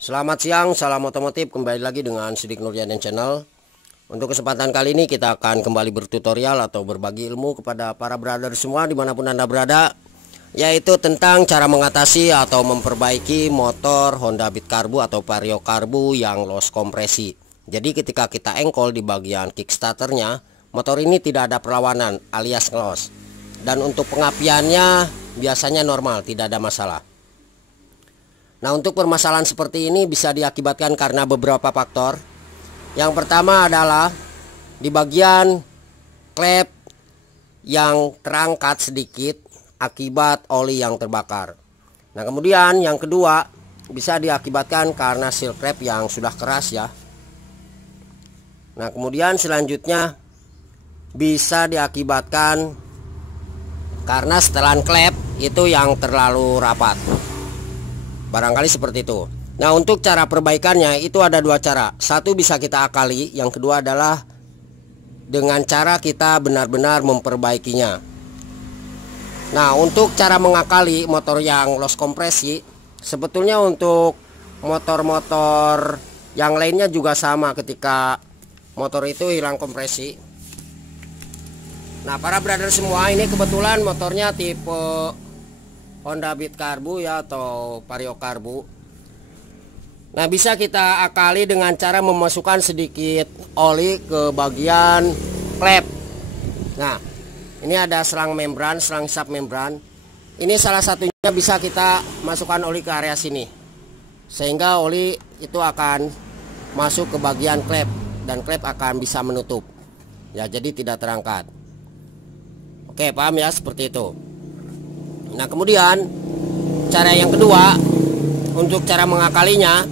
Selamat siang, salam otomotif. Kembali lagi dengan Sidik Nurjaden Channel. Untuk kesempatan kali ini kita akan kembali bertutorial atau berbagi ilmu kepada para brother semua dimanapun Anda berada, yaitu tentang cara mengatasi atau memperbaiki motor Honda Beat Karbu atau Vario Karbu yang loss kompresi. Jadi ketika kita engkol di bagian kickstarternya, motor ini tidak ada perlawanan alias ngelos. Dan untuk pengapiannya biasanya normal, tidak ada masalah. Nah, untuk permasalahan seperti ini bisa diakibatkan karena beberapa faktor. Yang pertama adalah di bagian klep yang terangkat sedikit akibat oli yang terbakar. Nah, kemudian yang kedua bisa diakibatkan karena seal klep yang sudah keras ya. Nah, kemudian selanjutnya bisa diakibatkan karena setelan klep itu yang terlalu rapat. Barangkali seperti itu. Nah, untuk cara perbaikannya itu ada dua cara. Satu bisa kita akali, yang kedua adalah dengan cara kita benar-benar memperbaikinya. Nah, untuk cara mengakali motor yang loss kompresi, sebetulnya untuk motor-motor yang lainnya juga sama ketika motor itu hilang kompresi. Nah, para brother semua, ini kebetulan motornya tipe Honda Beat Karbu ya, atau Vario Karbu. Nah, bisa kita akali dengan cara memasukkan sedikit oli ke bagian klep. Nah, ini ada selang membran, selang hisap membran. Ini salah satunya bisa kita masukkan oli ke area sini, sehingga oli itu akan masuk ke bagian klep dan klep akan bisa menutup. Ya, jadi tidak terangkat. Oke, paham ya, seperti itu. Nah, kemudian cara yang kedua untuk cara mengakalinya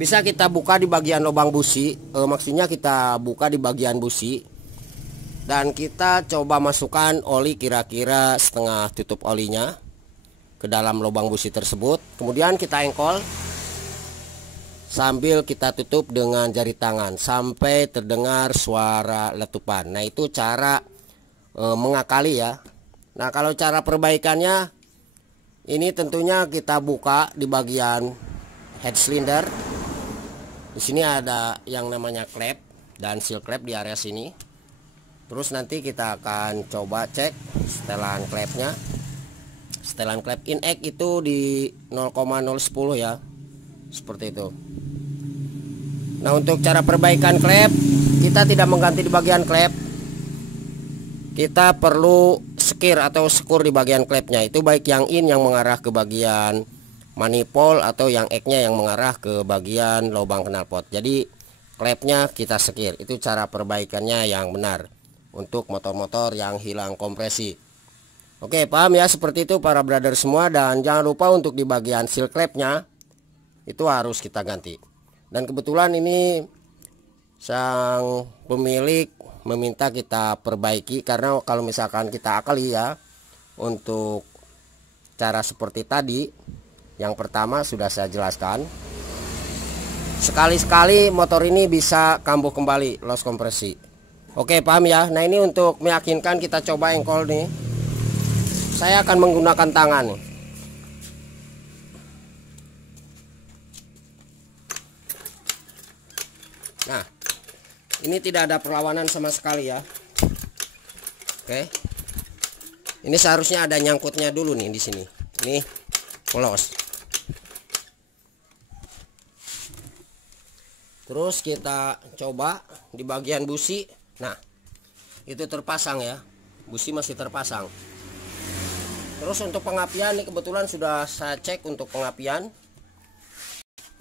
bisa kita buka di bagian lubang busi, maksudnya kita buka di bagian busi dan kita coba masukkan oli kira-kira setengah tutup olinya ke dalam lubang busi tersebut. Kemudian kita engkol sambil kita tutup dengan jari tangan sampai terdengar suara letupan. Nah, itu cara mengakali ya. Nah, kalau cara perbaikannya ini tentunya kita buka di bagian head cylinder. Di sini ada yang namanya klep dan seal klep di area sini. Terus nanti kita akan coba cek setelan klepnya. Setelan klep in-egg itu di 0,010 ya. Seperti itu. Nah, untuk cara perbaikan klep, kita tidak mengganti di bagian klep. Kita perlu skir atau skur di bagian klepnya. Itu baik yang in yang mengarah ke bagian manifold atau yang egg-nya yang mengarah ke bagian lubang knalpot. Jadi klepnya kita skir. Itu cara perbaikannya yang benar untuk motor-motor yang hilang kompresi. Oke, paham ya, seperti itu para brother semua. Dan jangan lupa untuk di bagian seal klepnya itu harus kita ganti. Dan kebetulan ini sang pemilik meminta kita perbaiki, karena kalau misalkan kita akali ya, untuk cara seperti tadi yang pertama sudah saya jelaskan, sekali-sekali motor ini bisa kambuh kembali loss kompresi. Oke, paham ya. Nah, ini untuk meyakinkan kita coba engkol nih. Saya akan menggunakan tangan nih. Nah, ini tidak ada perlawanan sama sekali ya. Oke. Ini seharusnya ada nyangkutnya dulu nih di sini. Ini polos. Terus kita coba di bagian busi. Nah, itu terpasang ya. Busi masih terpasang. Terus untuk pengapian ini kebetulan sudah saya cek untuk pengapian.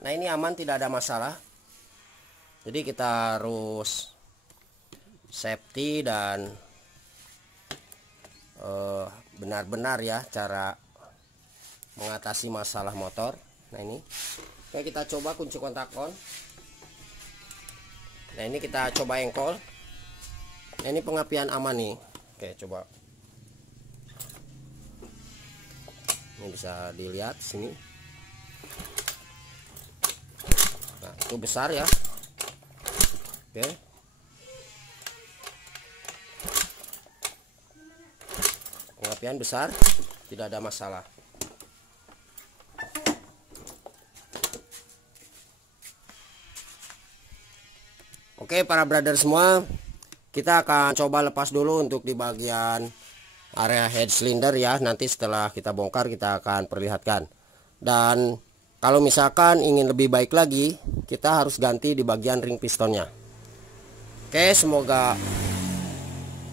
Nah, ini aman, tidak ada masalah. Jadi kita harus safety dan benar-benar ya cara mengatasi masalah motor. Nah, ini oke, kita coba kunci kontakon. Nah, ini kita coba engkol. Nah, ini pengapian aman nih. Oke, coba. Ini bisa dilihat sini. Nah, itu besar ya. Oke. Pengapian besar, tidak ada masalah. Oke para brother semua, kita akan coba lepas dulu untuk di bagian area head cylinder ya. Nanti setelah kita bongkar kita akan perlihatkan. Dan kalau misalkan ingin lebih baik lagi, kita harus ganti di bagian ring pistonnya. Oke, semoga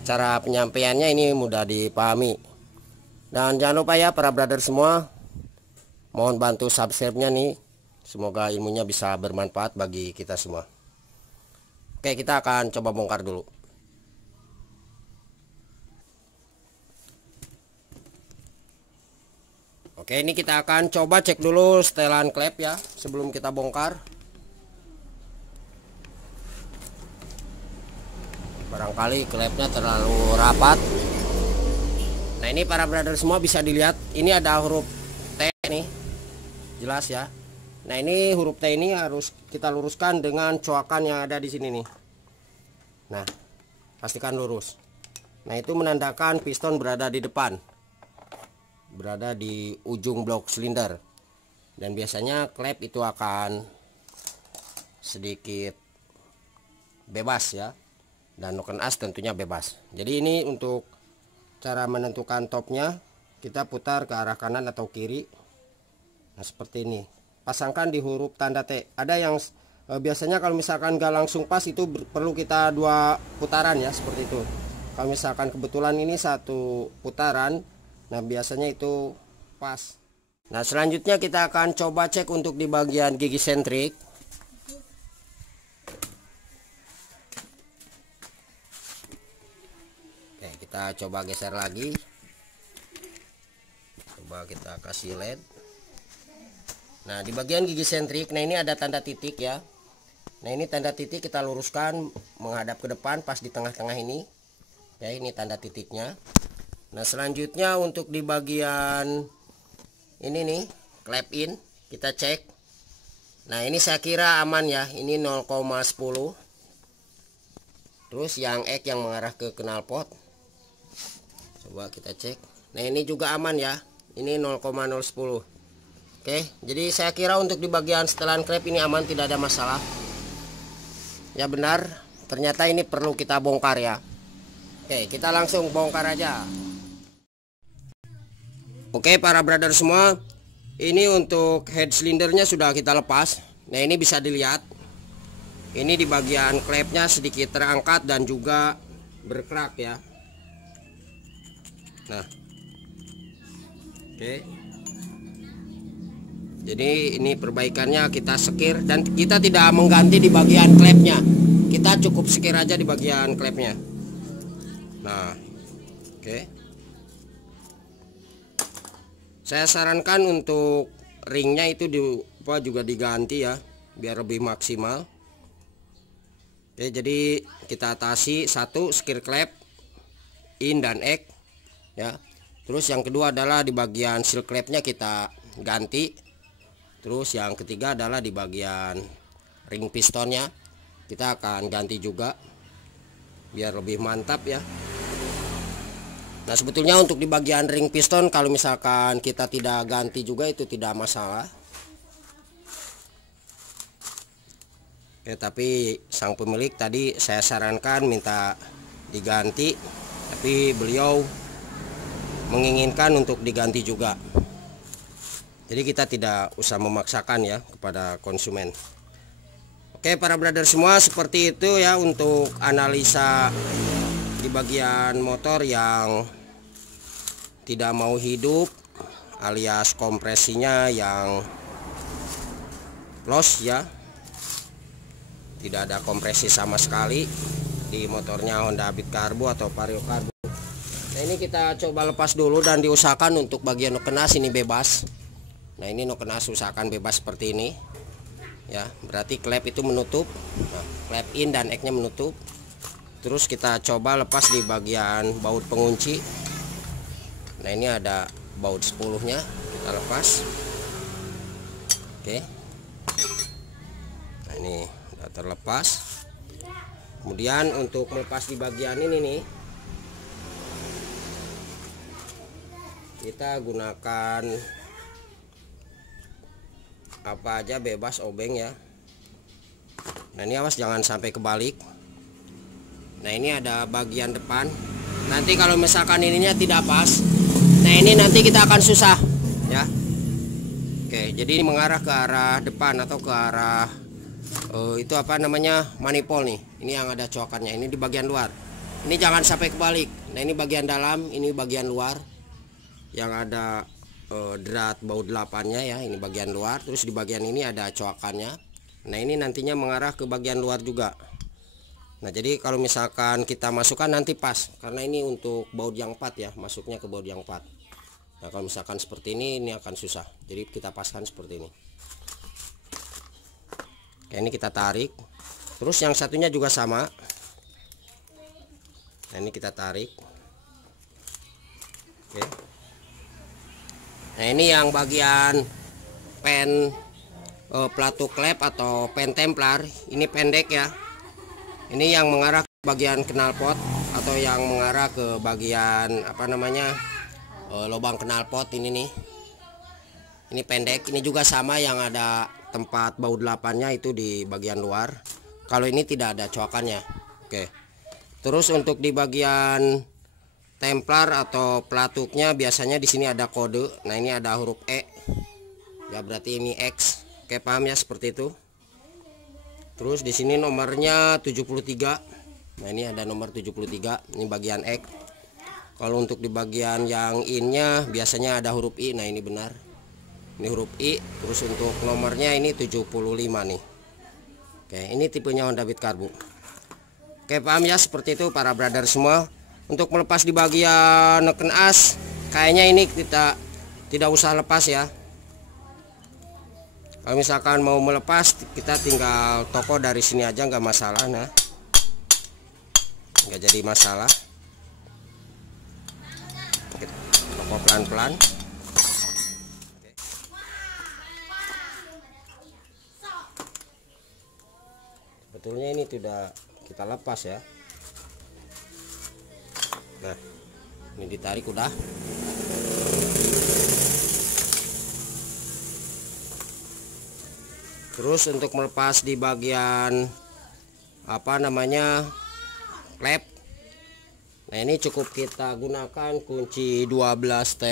cara penyampaiannya ini mudah dipahami. Dan jangan lupa ya para brother semua, mohon bantu subscribe-nya nih. Semoga ilmunya bisa bermanfaat bagi kita semua. Oke, kita akan coba bongkar dulu. Oke, ini kita akan coba cek dulu setelan klep ya sebelum kita bongkar. Barangkali klepnya terlalu rapat. Nah, ini para brother semua bisa dilihat, ini ada huruf T nih. Jelas ya. Nah, ini huruf T ini harus kita luruskan dengan coakan yang ada di sini nih. Nah, pastikan lurus. Nah, itu menandakan piston berada di depan, berada di ujung blok silinder. Dan biasanya klep itu akan sedikit bebas ya. Dan noken as tentunya bebas. Jadi ini untuk cara menentukan topnya, kita putar ke arah kanan atau kiri. Nah, seperti ini. Pasangkan di huruf tanda T. Ada yang biasanya kalau misalkan gak langsung pas itu perlu kita 2 putaran ya, seperti itu. Kalau misalkan kebetulan ini 1 putaran, nah biasanya itu pas. Nah, selanjutnya kita akan coba cek untuk di bagian gigi sentrik. Oke, kita coba geser lagi. Coba kita kasih LED. Nah, di bagian gigi sentrik, nah ini ada tanda titik ya. Nah, ini tanda titik kita luruskan menghadap ke depan pas di tengah-tengah ini. Ya, ini tanda titiknya. Nah, selanjutnya untuk di bagian ini nih, klep in, kita cek. Nah, ini saya kira aman ya. Ini 0,10. Terus yang X yang mengarah ke knalpot. Coba kita cek. Nah, ini juga aman ya. Ini 0,010. Oke, jadi saya kira untuk di bagian setelan klep ini aman, tidak ada masalah. Ya benar, ternyata ini perlu kita bongkar ya. Oke, kita langsung bongkar aja. Oke para brother semua, ini untuk head silindernya sudah kita lepas. Nah, ini bisa dilihat, ini di bagian klepnya sedikit terangkat dan juga berkerak ya. Nah, oke, jadi ini perbaikannya kita sekir dan kita tidak mengganti di bagian klepnya. Kita cukup sekir aja di bagian klepnya. Nah, oke. Saya sarankan untuk ringnya itu juga diganti ya, biar lebih maksimal. Oke, jadi kita atasi 1 sekir klep in dan X ya. Terus yang kedua adalah di bagian seal klepnya kita ganti. Terus yang ketiga adalah di bagian ring pistonnya kita akan ganti juga biar lebih mantap ya. Nah, sebetulnya untuk di bagian ring piston kalau misalkan kita tidak ganti juga itu tidak masalah. Oke, tapi sang pemilik tadi saya sarankan minta diganti, tapi beliau menginginkan untuk diganti juga. Jadi kita tidak usah memaksakan ya kepada konsumen. Oke para brother semua, seperti itu ya untuk analisa di bagian motor yang tidak mau hidup alias kompresinya yang loss ya. Tidak ada kompresi sama sekali di motornya Honda Beat Carbo atau Vario Carbo. Nah, ini kita coba lepas dulu dan diusahakan untuk bagian noken as ini bebas. Nah, ini noken as usahakan bebas seperti ini ya, berarti klep itu menutup. Nah, klep in dan X nya menutup. Terus kita coba lepas di bagian baut pengunci. Nah, ini ada baut 10 nya kita lepas. Oke, nah ini udah terlepas. Kemudian untuk melepas di bagian ini nih, kita gunakan apa aja bebas obeng ya. Nah ini awas jangan sampai kebalik. Nah ini ada bagian depan. Nanti kalau misalkan ininya tidak pas, nah ini nanti kita akan susah ya. Oke, jadi ini mengarah ke arah depan atau ke arah itu apa namanya, manifold nih. Ini yang ada coakannya, ini di bagian luar. Ini jangan sampai kebalik. Nah ini bagian dalam, ini bagian luar yang ada drat baut 8-nya ya. Ini bagian luar, terus di bagian ini ada coakannya. Nah ini nantinya mengarah ke bagian luar juga. Nah jadi kalau misalkan kita masukkan nanti pas, karena ini untuk baut yang 4 ya, masuknya ke baut yang 4. Nah kalau misalkan seperti ini akan susah. Jadi kita paskan seperti ini. Oke, ini kita tarik. Terus yang satunya juga sama. Nah ini kita tarik. Oke. Nah ini yang bagian pen pelatu klep atau pen templar. Ini pendek ya. Ini yang mengarah ke bagian knalpot atau yang mengarah ke bagian apa namanya, lubang knalpot ini nih. Ini pendek, ini juga sama yang ada tempat baut 8-nya itu di bagian luar. Kalau ini tidak ada coakannya. Oke. Terus untuk di bagian templar atau pelatuknya biasanya di sini ada kode. Nah, ini ada huruf E. Ya berarti ini X. Oke, paham ya seperti itu. Terus di sini nomornya 73. Nah, ini ada nomor 73. Ini bagian X. Kalau untuk di bagian yang in-nya biasanya ada huruf I. Nah, ini benar. Ini huruf I. Terus untuk nomornya ini 75 nih. Oke, ini tipenya Honda Beat Karbu. Oke, paham ya seperti itu para brother semua. Untuk melepas di bagian neken as, kayaknya ini kita tidak usah lepas ya. Kalau misalkan mau melepas, kita tinggal toko dari sini aja nggak masalah. Nah, nggak jadi masalah. Toko pelan-pelan. Sebetulnya ini tidak kita lepas ya. Nah, ini ditarik udah. Terus untuk melepas di bagian apa namanya, klep. Nah, ini cukup kita gunakan kunci 12T.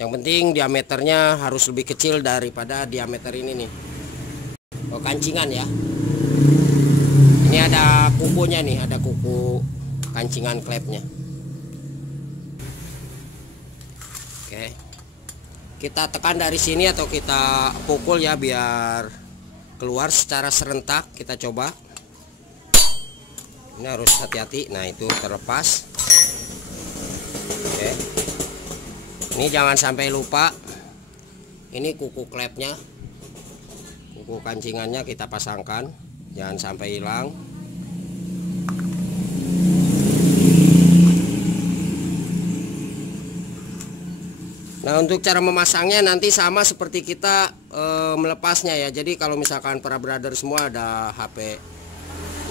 Yang penting diameternya harus lebih kecil daripada diameter ini nih. Oh, kancingan ya. Ini ada kukunya nih, ada kuku kancingan klepnya. Oke. Kita tekan dari sini atau kita pukul ya biar keluar secara serentak. Kita coba. Ini harus hati-hati. Nah, itu terlepas. Oke. Ini jangan sampai lupa. Ini kuku klepnya. Kuku kancingannya kita pasangkan. Jangan sampai hilang. Nah, untuk cara memasangnya nanti sama seperti kita melepasnya ya. Jadi kalau misalkan para brother semua ada HP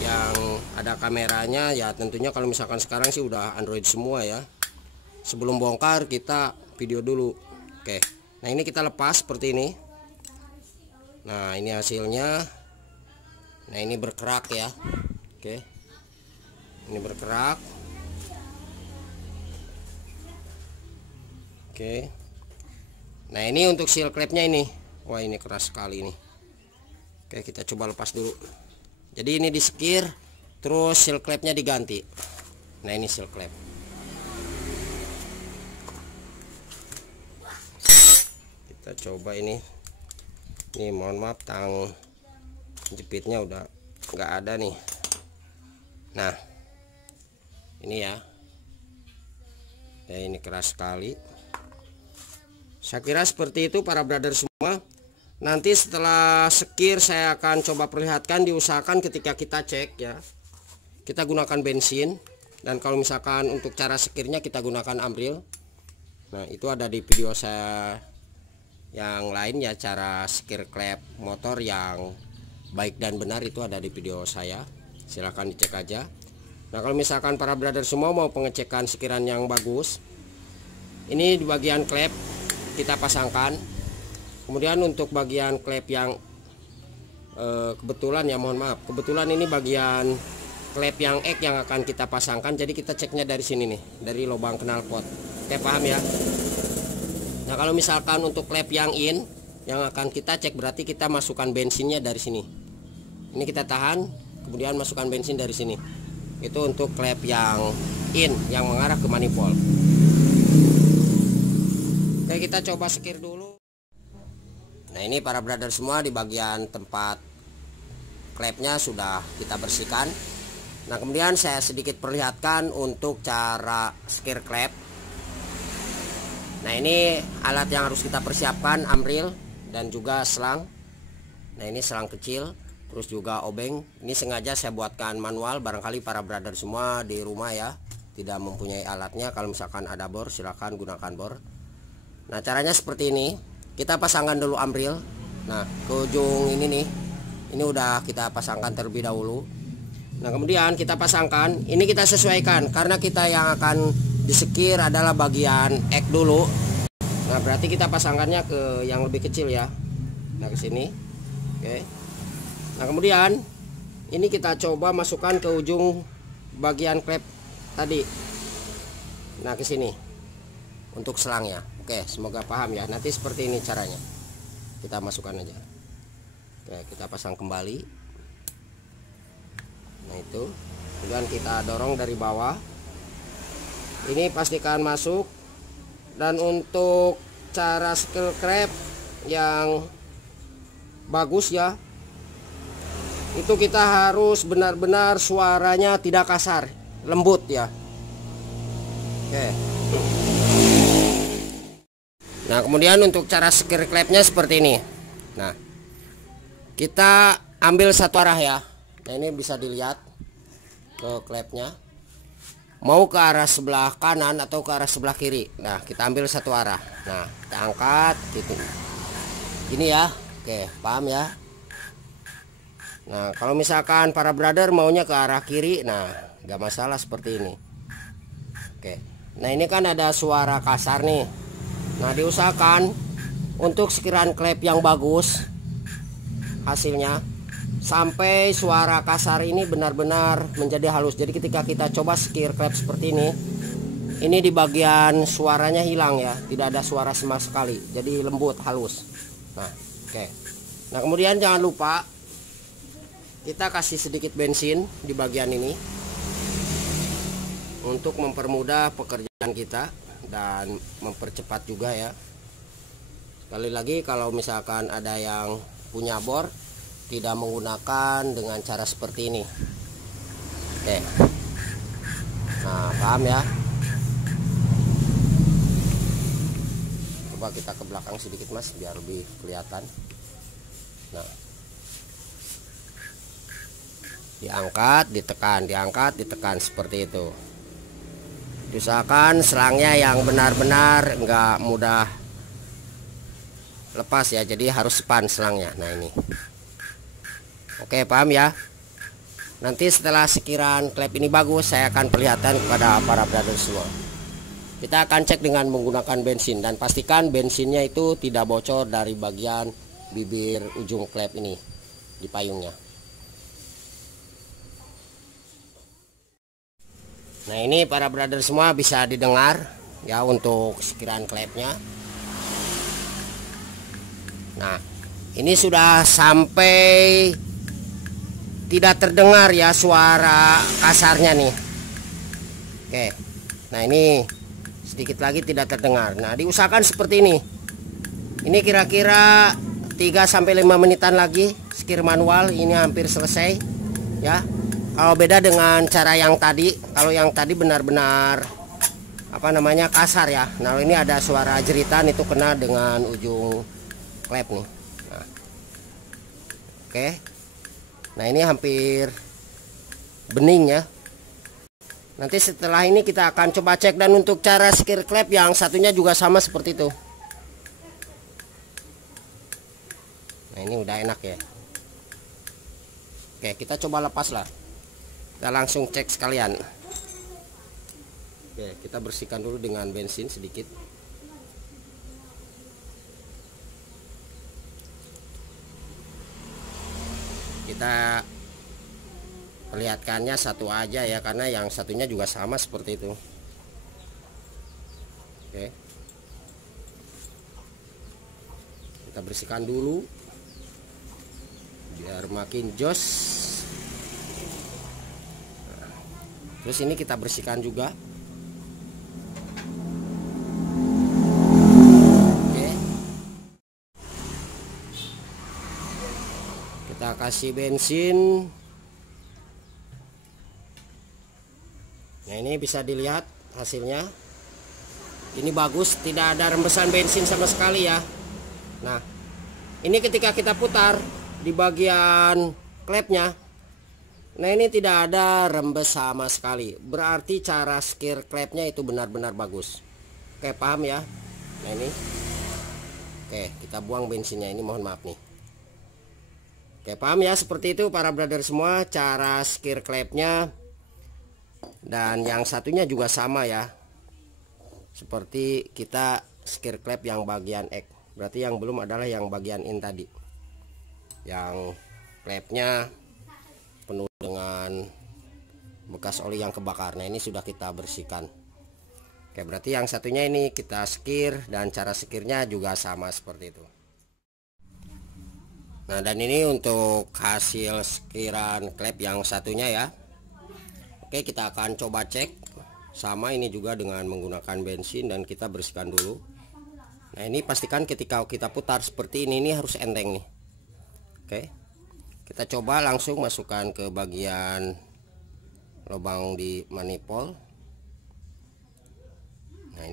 yang ada kameranya ya, tentunya kalau misalkan sekarang sih udah Android semua ya. Sebelum bongkar kita video dulu. Oke. Nah, ini kita lepas seperti ini. Nah, ini hasilnya. Nah, ini berkerak ya. Oke. Ini berkerak. Oke. Nah, ini untuk seal klepnya ini. Wah, ini keras sekali nih. Oke, kita coba lepas dulu. Jadi ini disekir, terus seal klepnya diganti. Nah, ini seal klep. Kita coba ini. Nih, mohon maaf, tang jepitnya udah nggak ada nih. Nah, ini ya. Ya, ini keras sekali. Saya kira seperti itu para brother semua. Nanti setelah sekir saya akan coba perlihatkan, diusahakan ketika kita cek ya. Kita gunakan bensin, dan kalau misalkan untuk cara sekirnya kita gunakan amril. Nah, itu ada di video saya yang lain ya, cara sekir klep motor yang baik dan benar itu ada di video saya. Silahkan dicek aja. Nah, kalau misalkan para brother semua mau pengecekan sekiran yang bagus, ini di bagian klep kita pasangkan. Kemudian untuk bagian klep yang kebetulan ya, mohon maaf, kebetulan ini bagian klep yang X yang akan kita pasangkan, jadi kita ceknya dari sini nih, dari lubang knalpot. Oke, paham ya? Nah, kalau misalkan untuk klep yang in yang akan kita cek, berarti kita masukkan bensinnya dari sini. Ini kita tahan, kemudian masukkan bensin dari sini. Itu untuk klep yang in yang mengarah ke manifold. Oke, kita coba sekir dulu. Nah, ini para brother semua di bagian tempat klepnya sudah kita bersihkan. Nah, kemudian saya sedikit perlihatkan untuk cara sekir klep. Nah, ini alat yang harus kita persiapkan, amril dan juga selang. Nah, ini selang kecil, terus juga obeng. Ini sengaja saya buatkan manual, barangkali para brother semua di rumah ya tidak mempunyai alatnya. Kalau misalkan ada bor, silakan gunakan bor. Nah, caranya seperti ini. Kita pasangkan dulu amril. Nah, ke ujung ini nih, ini udah kita pasangkan terlebih dahulu. Nah, kemudian kita pasangkan, ini kita sesuaikan karena kita yang akan disekir adalah bagian X dulu. Nah, berarti kita pasangkannya ke yang lebih kecil ya. Nah, ke sini. Oke. Nah, kemudian ini kita coba masukkan ke ujung bagian klep tadi. Nah, ke sini. Untuk selangnya. Oke, semoga paham ya. Nanti seperti ini caranya. Kita masukkan aja. Oke, kita pasang kembali. Nah, itu. Kemudian kita dorong dari bawah. Ini pastikan masuk. Dan untuk cara sekir klep yang bagus ya, itu kita harus benar-benar suaranya tidak kasar, lembut ya. Oke. Nah, kemudian untuk cara sekir klepnya seperti ini. Nah, kita ambil satu arah ya. Nah, ini bisa dilihat ke klepnya mau ke arah sebelah kanan atau ke arah sebelah kiri. Nah, kita ambil satu arah. Nah, kita angkat gitu. Ini ya. Oke, paham ya? Nah, kalau misalkan para brother maunya ke arah kiri, nah nggak masalah seperti ini. Oke. Nah, ini kan ada suara kasar nih. Nah, diusahakan untuk sekiran klep yang bagus hasilnya sampai suara kasar ini benar-benar menjadi halus. Jadi ketika kita coba sekir klep seperti ini di bagian suaranya hilang ya, tidak ada suara sama sekali. Jadi lembut, halus. Nah, oke. Nah, kemudian jangan lupa kita kasih sedikit bensin di bagian ini untuk mempermudah pekerjaan kita dan mempercepat juga ya. Sekali lagi, kalau misalkan ada yang punya bor tidak menggunakan dengan cara seperti ini. Oke. Nah, paham ya? Coba kita ke belakang sedikit Mas biar lebih kelihatan. Nah, diangkat, ditekan, diangkat, ditekan seperti itu. Diusahakan selangnya yang benar-benar enggak mudah lepas ya, jadi harus span selangnya. Nah, ini. Oke, paham ya? Nanti setelah sekiran klep ini bagus, saya akan perlihatkan kepada para brother semua. Kita akan cek dengan menggunakan bensin dan pastikan bensinnya itu tidak bocor dari bagian bibir ujung klep ini di payungnya. Nah, ini para brother semua bisa didengar ya untuk sekiran klepnya. Nah, ini sudah sampai tidak terdengar ya suara kasarnya nih. Oke. Nah, ini sedikit lagi tidak terdengar. Nah, diusahakan seperti ini. Ini kira-kira 3-5 menitan lagi sekir manual, ini hampir selesai ya. Kalau beda dengan cara yang tadi, kalau yang tadi benar-benar kasar ya. Nah, ini ada suara jeritan, itu kena dengan ujung klep nih. Nah, oke. Nah, ini hampir bening ya. Nanti setelah ini kita akan coba cek, dan untuk cara sekir klep yang satunya juga sama seperti itu. Nah, ini udah enak ya. Oke, kita coba lepas lah. Kita langsung cek sekalian. Oke, kita bersihkan dulu dengan bensin sedikit. kita perlihatkannya satu aja ya, karena yang satunya juga sama seperti itu. Oke, kita bersihkan dulu biar makin jos. Terus ini kita bersihkan juga. Oke, kita kasih bensin. Nah, ini bisa dilihat hasilnya. Ini bagus, tidak ada rembesan bensin sama sekali ya. Nah, ini ketika kita putar di bagian klepnya, nah ini tidak ada rembes sama sekali. Berarti cara skir klepnya itu benar-benar bagus. Oke, paham ya? Nah ini. Oke, kita buang bensinnya ini, mohon maaf nih. Oke, paham ya? Seperti itu para brother semua, cara skir klepnya. Dan yang satunya juga sama ya, seperti kita skir klep yang bagian X. Berarti yang belum adalah yang bagian in tadi, yang klepnya penuh dengan bekas oli yang kebakar. Nah ini sudah kita bersihkan. Oke, berarti yang satunya ini kita skir, dan cara skirnya juga sama seperti itu. Nah, dan ini untuk hasil skiran klep yang satunya ya. Oke, kita akan coba cek. Sama ini juga dengan menggunakan bensin, dan kita bersihkan dulu. Nah ini pastikan ketika kita putar seperti ini harus enteng nih. Oke, kita coba langsung masukkan ke bagian lubang di manifold. Nah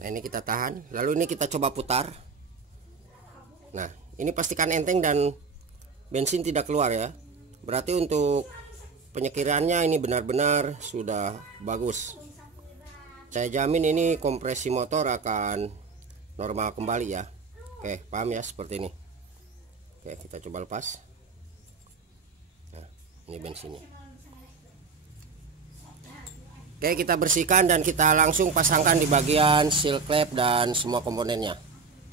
ini kita tahan, lalu ini kita coba putar. Nah ini pastikan enteng dan bensin tidak keluar ya. Berarti untuk penyekirannya ini benar-benar sudah bagus. Saya jamin ini kompresi motor akan normal kembali ya. Oke, paham ya, seperti ini. Oke, kita coba lepas. Nah, ini bensinnya. Oke, kita bersihkan dan kita langsung pasangkan di bagian seal klep dan semua komponennya,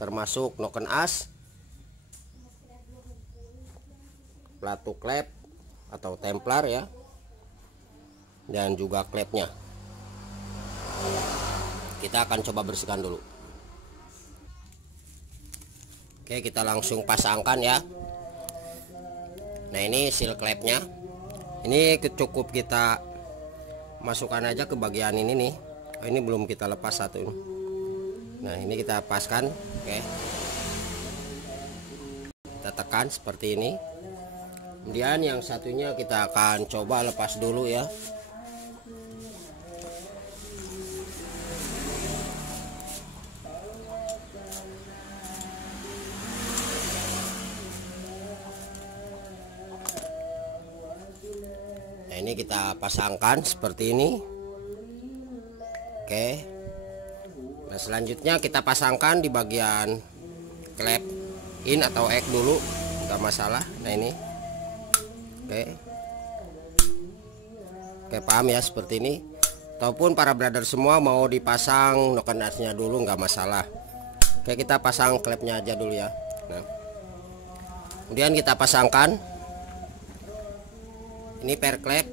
termasuk noken as, pelatu klep atau templar ya, dan juga klepnya. Kita akan coba bersihkan dulu. Oke, kita langsung pasangkan ya. Nah ini seal klepnya, ini cukup kita masukkan aja ke bagian ini nih. Oh, ini belum kita lepas satu. Nah ini kita paskan. Oke, kita tekan seperti ini. Kemudian yang satunya kita akan coba lepas dulu ya. Nah ini kita pasangkan seperti ini. Oke, nah selanjutnya kita pasangkan di bagian klep in atau X dulu, nggak masalah. Nah ini. Oke, paham ya, seperti ini. Ataupun para brother semua mau dipasang noken asnya dulu nggak masalah. Oke, kita pasang klepnya aja dulu ya. Nah, kemudian kita pasangkan ini per klep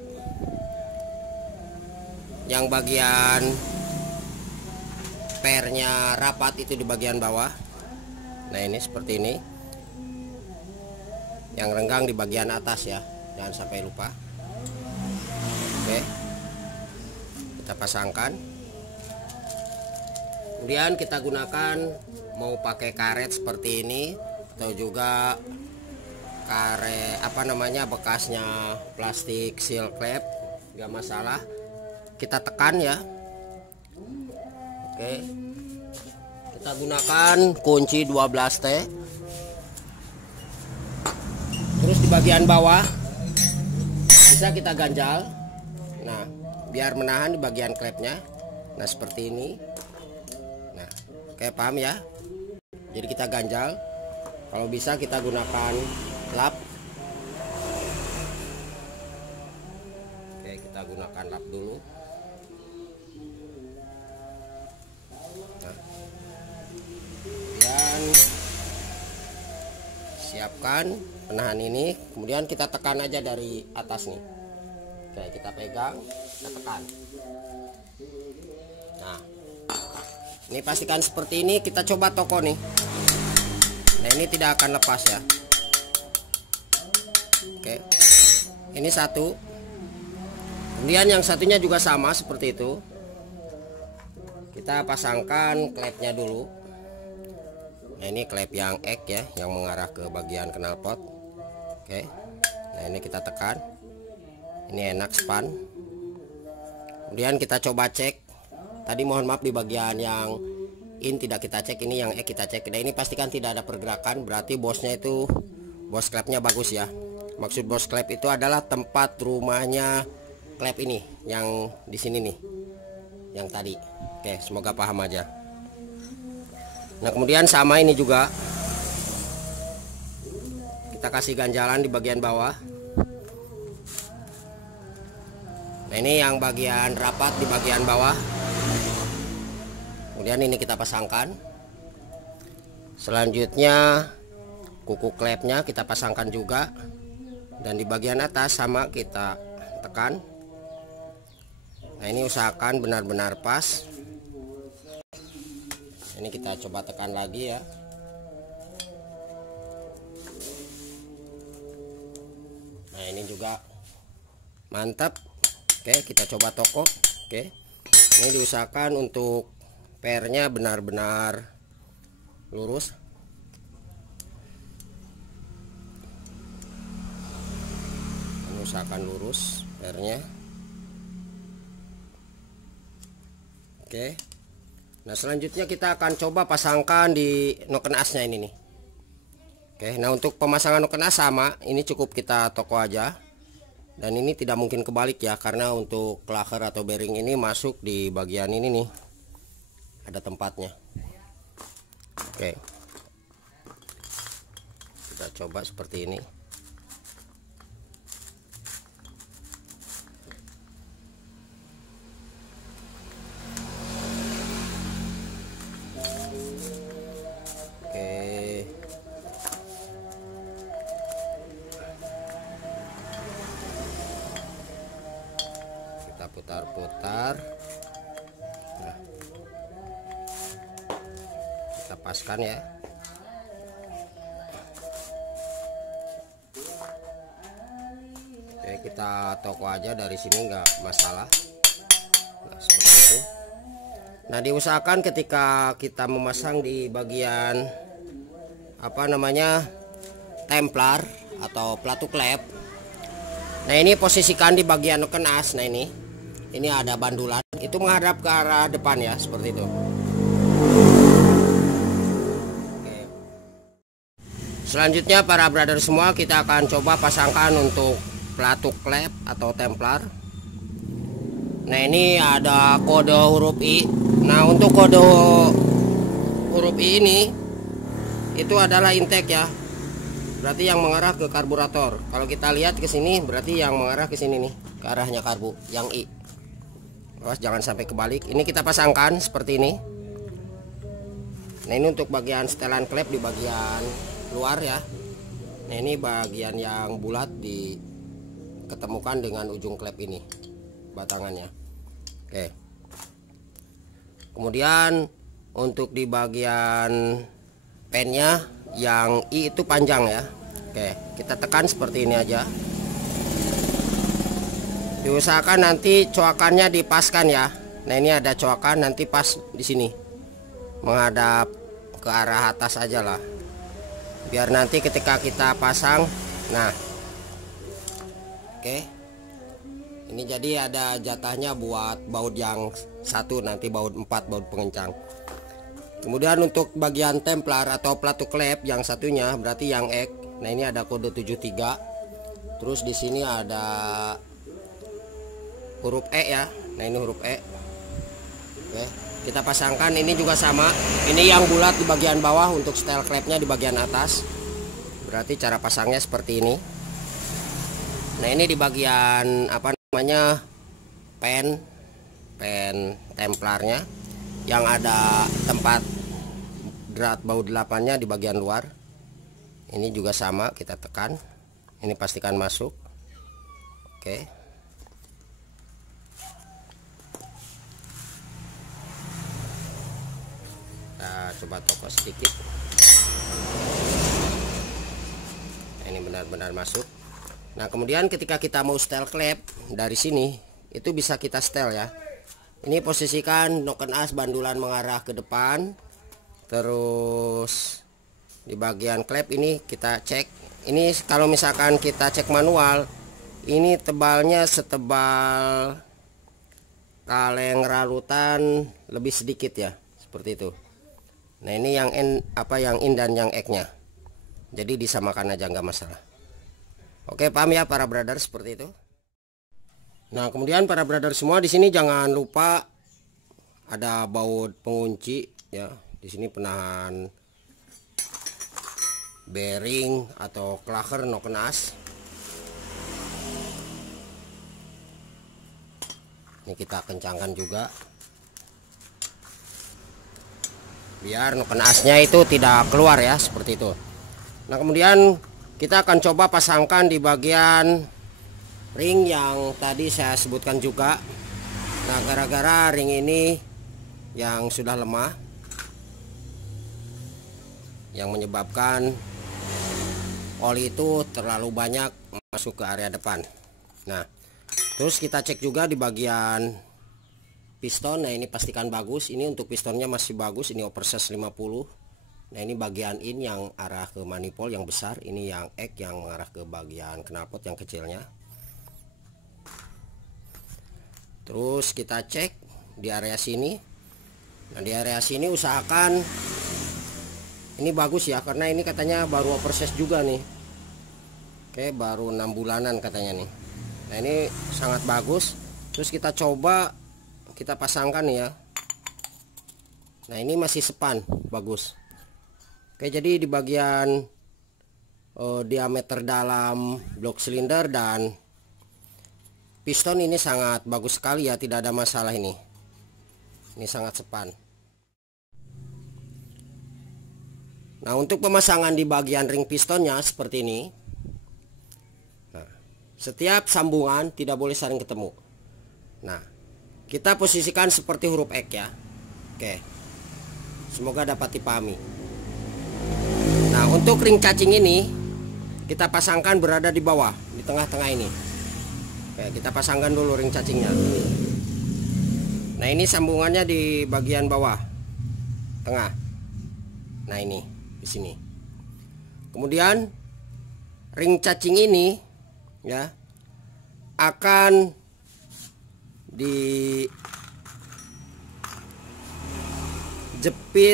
yang bagian pernya rapat itu di bagian bawah. Nah ini seperti ini, yang renggang di bagian atas ya, jangan sampai lupa. Oke, kita pasangkan. Kemudian kita gunakan, mau pakai karet seperti ini atau juga karet bekasnya plastik seal klep, nggak masalah. Kita tekan ya. Oke, kita gunakan kunci 12T. Terus di bagian bawah bisa kita ganjal. Nah, biar menahan di bagian klepnya. Nah, seperti ini. Nah, oke, paham ya? Jadi kita ganjal. Kalau bisa kita gunakan lap. Oke, kita gunakan lap dulu. Nah, dan siap siapkan penahan ini, kemudian kita tekan aja dari atas nih. Oke, kita pegang, kita tekan. Nah, ini pastikan seperti ini. Kita coba toko nih. Nah, ini tidak akan lepas ya. Oke, ini satu, kemudian yang satunya juga sama seperti itu. Kita pasangkan klepnya dulu. Nah, ini klep yang X ya, yang mengarah ke bagian knalpot. Oke, nah ini kita tekan. Ini enak span. Kemudian kita coba cek. Tadi mohon maaf di bagian yang in tidak kita cek, ini yang kita cek. Nah, ini pastikan tidak ada pergerakan, berarti bosnya itu, bos klepnya bagus ya. Maksud bos klep itu adalah tempat rumahnya klep ini, yang di sini nih, yang tadi. Oke, semoga paham aja. Nah, kemudian sama ini juga, kita kasih ganjalan di bagian bawah. Nah, ini yang bagian rapat di bagian bawah. Kemudian ini kita pasangkan. Selanjutnya kuku klepnya kita pasangkan juga, dan di bagian atas sama kita tekan. Nah, ini usahakan benar-benar pas. Ini kita coba tekan lagi ya. Nah, ini juga mantap. Oke, kita coba toko. Oke, ini diusahakan untuk pernya benar-benar lurus. Ini usahakan lurus pernya. Oke, nah selanjutnya kita akan coba pasangkan di noken asnya ini nih. Oke, nah untuk pemasangan noken as sama, ini cukup kita toko aja. Dan ini tidak mungkin kebalik ya, karena untuk klaker atau bearing ini masuk di bagian ini nih, ada tempatnya. Oke, kita coba seperti ini. Oke, kita putar-putar. Nah, kita paskan ya. Oke, kita toko aja dari sini, nggak masalah. Nah, seperti itu. Nah, diusahakan ketika kita memasang di bagian apa namanya templar atau platu klep. Nah, ini posisikan di bagian noken as. Nah, ini ada bandulan, itu menghadap ke arah depan ya, seperti itu. Oke. Selanjutnya para brother semua, kita akan coba pasangkan untuk platu klep atau templar. Nah, ini ada kode huruf I. Nah, untuk kode huruf I ini itu adalah intake ya. Berarti yang mengarah ke karburator. Kalau kita lihat ke sini, berarti yang mengarah ke sini nih, ke arahnya karbu, yang I. Awas jangan sampai kebalik. Ini kita pasangkan seperti ini. Nah, ini untuk bagian setelan klep di bagian luar ya. Nah, ini bagian yang bulat diketemukan dengan ujung klep ini, batangannya. Oke. Kemudian untuk di bagian pennya yang I itu panjang ya. Oke, kita tekan seperti ini aja. Diusahakan nanti coakannya dipaskan ya. Nah, ini ada coakan, nanti pas di sini menghadap ke arah atas aja lah, biar nanti ketika kita pasang. Nah, oke, ini jadi ada jatahnya buat baut yang satu, nanti baut 4, baut pengencang. Kemudian untuk bagian templar atau platu klep yang satunya, berarti yang X. Nah, ini ada kode 73. Terus di sini ada huruf E ya. Nah, ini huruf E. Oke, kita pasangkan. Ini juga sama. Ini yang bulat di bagian bawah, untuk style klepnya di bagian atas. Berarti cara pasangnya seperti ini. Nah, ini di bagian apa namanya pen templarnya, yang ada tempat drat baut 8-nya di bagian luar. Ini juga sama, kita tekan. Ini pastikan masuk. Oke. Nah, coba toko sedikit. Nah, ini benar-benar masuk. Nah, kemudian ketika kita mau setel klep dari sini, itu bisa kita setel ya. Ini posisikan noken as bandulan mengarah ke depan. Terus di bagian klep ini kita cek. Ini kalau misalkan kita cek manual, ini tebalnya setebal kaleng ralutan lebih sedikit ya, seperti itu. Nah, ini yang in dan yang X-nya. Jadi disamakan aja, nggak masalah. Oke, paham ya para brother, seperti itu. Nah, kemudian para brother semua di sini jangan lupa ada baut pengunci ya. Di sini penahan bearing atau klaker noken as. Ini kita kencangkan juga biar noken asnya itu tidak keluar ya, seperti itu. Nah, kemudian kita akan coba pasangkan di bagian ring yang tadi saya sebutkan juga. Nah, gara-gara ring ini yang sudah lemah, yang menyebabkan oli itu terlalu banyak masuk ke area depan. Nah, terus kita cek juga di bagian piston. Nah, ini pastikan bagus. Ini untuk pistonnya masih bagus. Ini oversize 50. Nah, ini bagian in yang arah ke manifold yang besar. Ini yang X yang mengarah ke bagian knalpot yang kecilnya. Terus kita cek di area sini. Nah, di area sini usahakan ini bagus ya, karena ini katanya baru oversize juga nih. Oke, baru 6 bulanan katanya nih. Nah, ini sangat bagus. Terus kita coba kita pasangkan nih ya. Nah, ini masih sepan, bagus. Oke, jadi di bagian diameter dalam blok silinder dan piston ini sangat bagus sekali ya, tidak ada masalah ini. Ini sangat sepan. Nah, untuk pemasangan di bagian ring pistonnya seperti ini. Nah, setiap sambungan tidak boleh saling ketemu. Nah, kita posisikan seperti huruf X ya. Oke, semoga dapat dipahami. Nah, untuk ring cacing ini kita pasangkan berada di bawah, di tengah-tengah ini. Oke, kita pasangkan dulu ring cacingnya. Nah, ini sambungannya di bagian bawah tengah. Nah, ini di sini. Kemudian ring cacing ini ya akan dijepit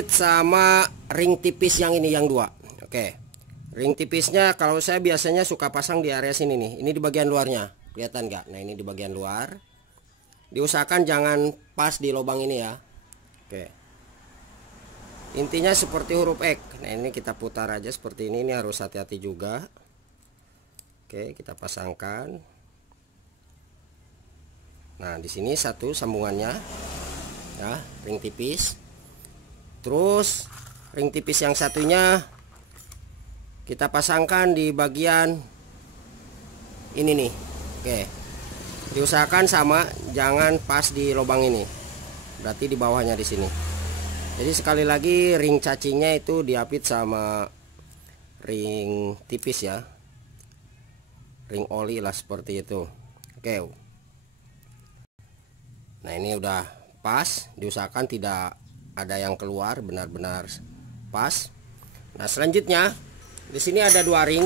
sama ring tipis yang ini, yang dua. Oke, ring tipisnya kalau saya biasanya suka pasang di area sini nih. Ini di bagian luarnya, kelihatan nggak? Nah, ini di bagian luar. Diusahakan jangan pas di lubang ini ya. Oke, intinya seperti huruf X. Nah, ini kita putar aja seperti ini. Ini harus hati-hati juga. Oke, kita pasangkan. Nah, di sini satu sambungannya ya, ring tipis. Terus ring tipis yang satunya kita pasangkan di bagian ini nih. Oke, diusahakan sama, jangan pas di lubang ini. Berarti di bawahnya di sini. Jadi sekali lagi ring cacingnya itu diapit sama ring tipis ya, ring oli lah, seperti itu. Oke. Nah, ini udah pas, diusahakan tidak ada yang keluar, benar-benar pas. Nah, selanjutnya di sini ada dua ring,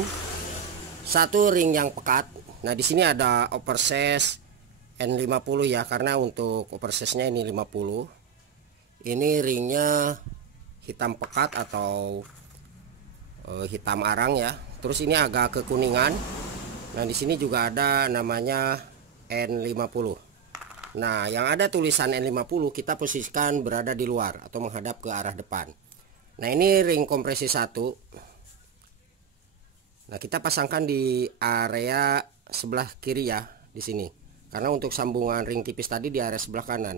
satu ring yang pekat. Nah, di sini ada oversize N50 ya, karena untuk oversize-nya ini 50. Ini ringnya hitam pekat atau hitam arang ya. Terus ini agak kekuningan. Nah, di sini juga ada namanya N50. Nah, yang ada tulisan N50 kita posisikan berada di luar atau menghadap ke arah depan. Nah, ini ring kompresi 1. Nah, kita pasangkan di area sebelah kiri ya, di sini. Karena untuk sambungan ring tipis tadi di area sebelah kanan.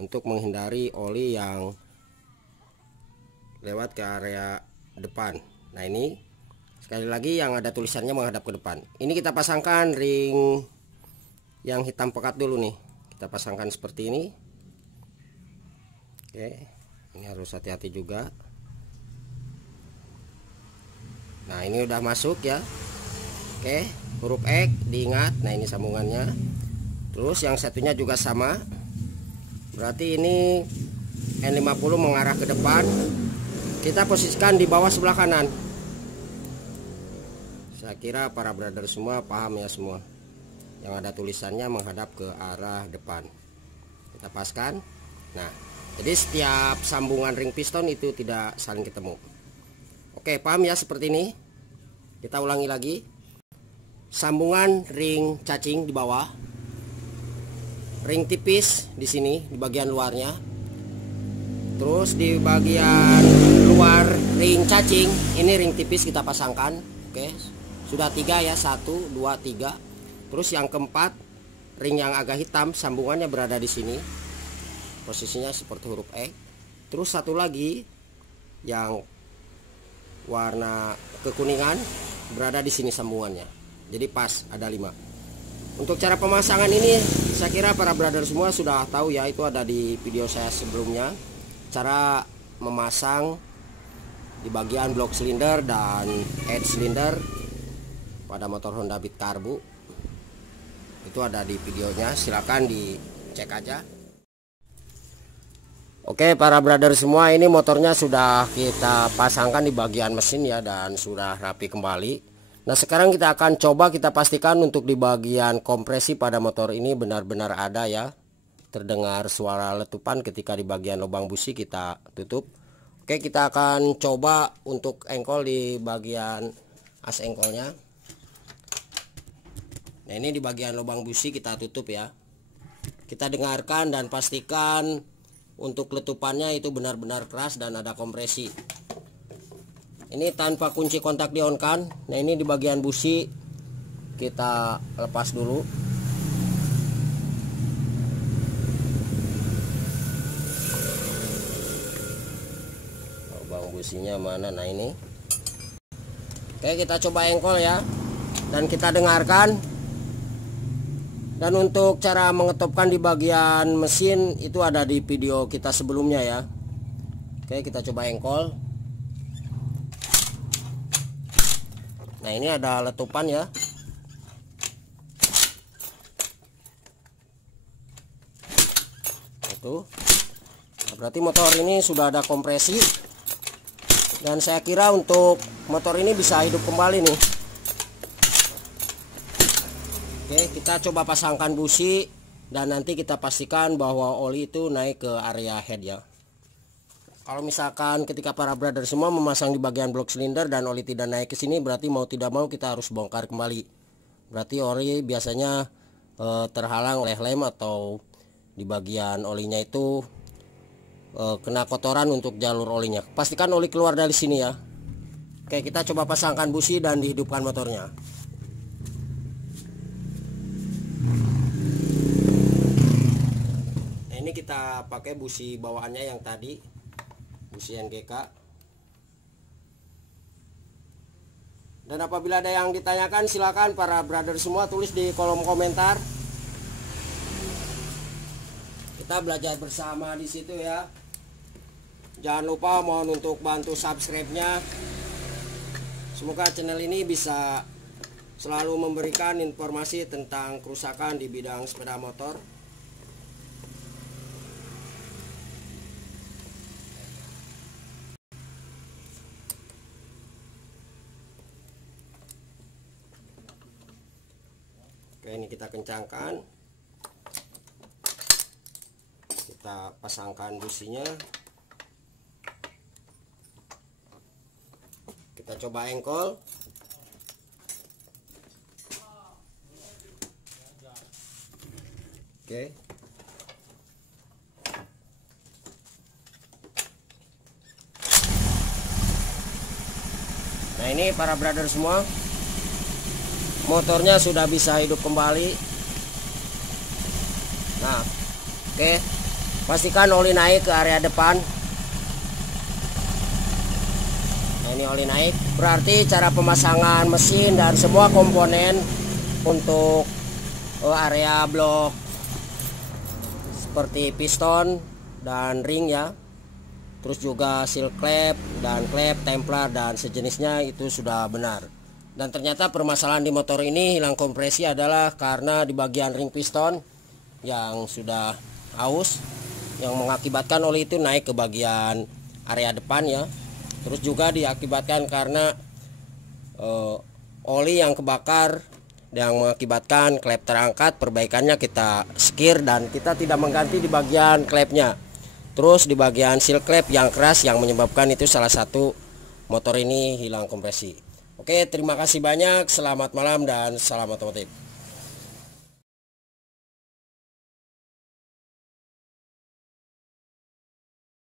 Untuk menghindari oli yang lewat ke area depan. Nah ini sekali lagi yang ada tulisannya menghadap ke depan. Ini kita pasangkan ring yang hitam pekat dulu nih. Kita pasangkan seperti ini. Oke, ini harus hati-hati juga. Nah ini udah masuk ya. Oke, huruf X diingat. Nah ini sambungannya. Terus yang satunya juga sama. Berarti ini N50 mengarah ke depan. Kita posisikan di bawah sebelah kanan. Saya kira para brother semua paham ya semua. Yang ada tulisannya menghadap ke arah depan. Kita paskan. Nah, jadi setiap sambungan ring piston itu tidak saling ketemu. Oke, paham ya seperti ini. Kita ulangi lagi. Sambungan ring cacing di bawah. Ring tipis di sini di bagian luarnya. Terus di bagian luar ring cacing, ini ring tipis kita pasangkan. Oke, sudah 3 ya, 1, 2, 3. Terus yang keempat, ring yang agak hitam sambungannya berada di sini. Posisinya seperti huruf X. Terus satu lagi yang warna kekuningan berada di sini sambungannya. Jadi pas ada 5. Untuk cara pemasangan ini saya kira para brother semua sudah tahu ya, itu ada di video saya sebelumnya. Cara memasang di bagian blok silinder dan head silinder pada motor Honda Beat Karbu. Itu ada di videonya, silakan dicek aja. Oke para brother semua, ini motornya sudah kita pasangkan di bagian mesin ya, dan sudah rapi kembali. Nah sekarang kita akan coba kita pastikan untuk di bagian kompresi pada motor ini benar-benar ada ya. Terdengar suara letupan ketika di bagian lubang busi kita tutup. Oke, kita akan coba untuk engkol di bagian as engkolnya. Nah ini di bagian lubang busi kita tutup ya. Kita dengarkan dan pastikan untuk letupannya itu benar-benar keras dan ada kompresi. Ini tanpa kunci kontak di on kan. Nah ini di bagian busi kita lepas dulu. Lubang businya mana? Nah ini. Oke, kita coba engkol ya, dan kita dengarkan. Dan untuk cara mengetopkan di bagian mesin itu ada di video kita sebelumnya ya. Oke, kita coba engkol. Nah ini ada letupan ya. Itu. Nah, berarti motor ini sudah ada kompresi. Dan saya kira untuk motor ini bisa hidup kembali nih. Oke, kita coba pasangkan busi dan nanti kita pastikan bahwa oli itu naik ke area head ya. Kalau misalkan ketika para brother semua memasang di bagian blok silinder dan oli tidak naik ke sini, berarti mau tidak mau kita harus bongkar kembali. Berarti oli biasanya terhalang oleh lem atau di bagian olinya itu kena kotoran untuk jalur olinya. Pastikan oli keluar dari sini ya. Oke, kita coba pasangkan busi dan dihidupkan motornya. Nah, ini kita pakai busi bawaannya yang tadi, busi NGK. Dan apabila ada yang ditanyakan, silakan para brother semua tulis di kolom komentar. Kita belajar bersama di situ ya. Jangan lupa mohon untuk bantu subscribe-nya. Semoga channel ini bisa selalu memberikan informasi tentang kerusakan di bidang sepeda motor. Oke, ini kita kencangkan. Kita pasangkan businya. Kita coba engkol. Oke. Nah ini para brother semua, motornya sudah bisa hidup kembali. Nah, oke, pastikan oli naik ke area depan. Nah ini oli naik, berarti cara pemasangan mesin dan semua komponen untuk area blok seperti piston dan ring ya, terus juga seal clamp dan clamp, templar dan sejenisnya itu sudah benar. Dan ternyata permasalahan di motor ini hilang kompresi adalah karena di bagian ring piston yang sudah aus, yang mengakibatkan oli itu naik ke bagian area depan ya. Terus juga diakibatkan karena oli yang kebakar yang mengakibatkan klep terangkat. Perbaikannya kita skir dan kita tidak mengganti di bagian klepnya. Terus di bagian seal klep yang keras yang menyebabkan itu salah satu motor ini hilang kompresi. Oke, terima kasih banyak, selamat malam dan salam otomotif.